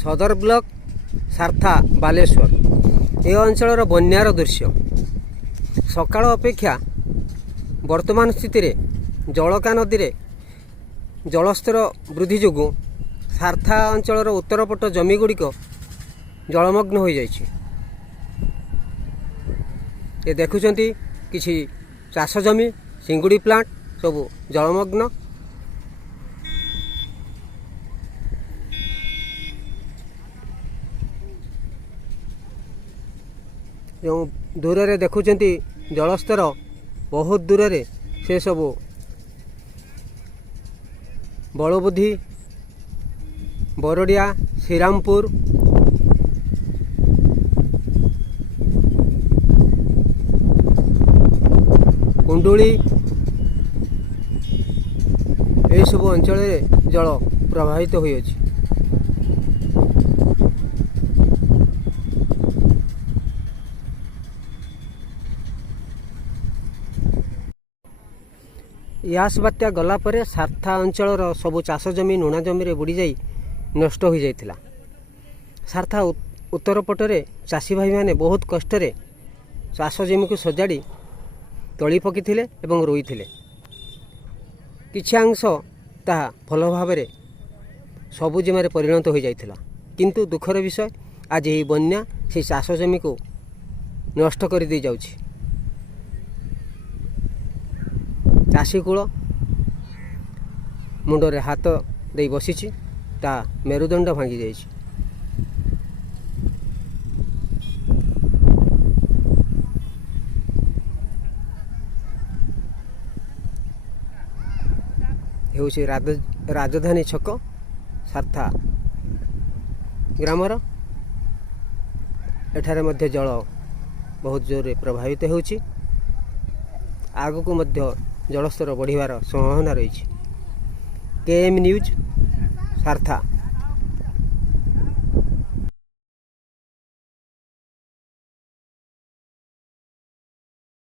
सदर ब्लॉक सारथा बालेश्वर ए अंचल बन्यार दृश्य सकाळ अपेक्षा वर्तमान स्थिति रे जलका नदी रे जलस्तर वृद्धि जोगु सारथा अंचल उत्तरपट जमीगुड़िक जलमग्न हो जाइछि। ये देखुचंती किछि चाष जमी सिंगुड़ी प्लांट सब जलमग्न। जो दूर रे देखुचंती जलस्तर बहुत दूर रे से सब बड़बुद्धि बरडिया श्रीरामपुर कुंडुली ये सब अंचल जल प्रभावित हो यास बात्या गला परे सारथा अंचल सबु चाष जमी नुणा जमी रे बुड़ी जाई नष्ट हो जाइथिला। सारथा उत्तर पटरे चाषी भाई माने बहुत कष्ट रे चाष जमी को सजाड़ी तली पकिथिले एवं रोइथिले। किछि अंश ताहा भल भाव सबुजिमारे परिणत हो जाइथिला। किंतु दुखर विषय आज यही बन्या से चाष जमी को नष्ट कर दे जाउछि। चाषी कूल मुंडरे हाथ दे बसिछि ता मेरुदंड भांगी जाइछि। हेउछि राजधानी छक सारथा ग्रामर एठारे मध्य जल बहुत जोर प्रभावित होउछि। आगको मध्य जलस्तर बढ़िवार संभावना रही। K M news सारथा।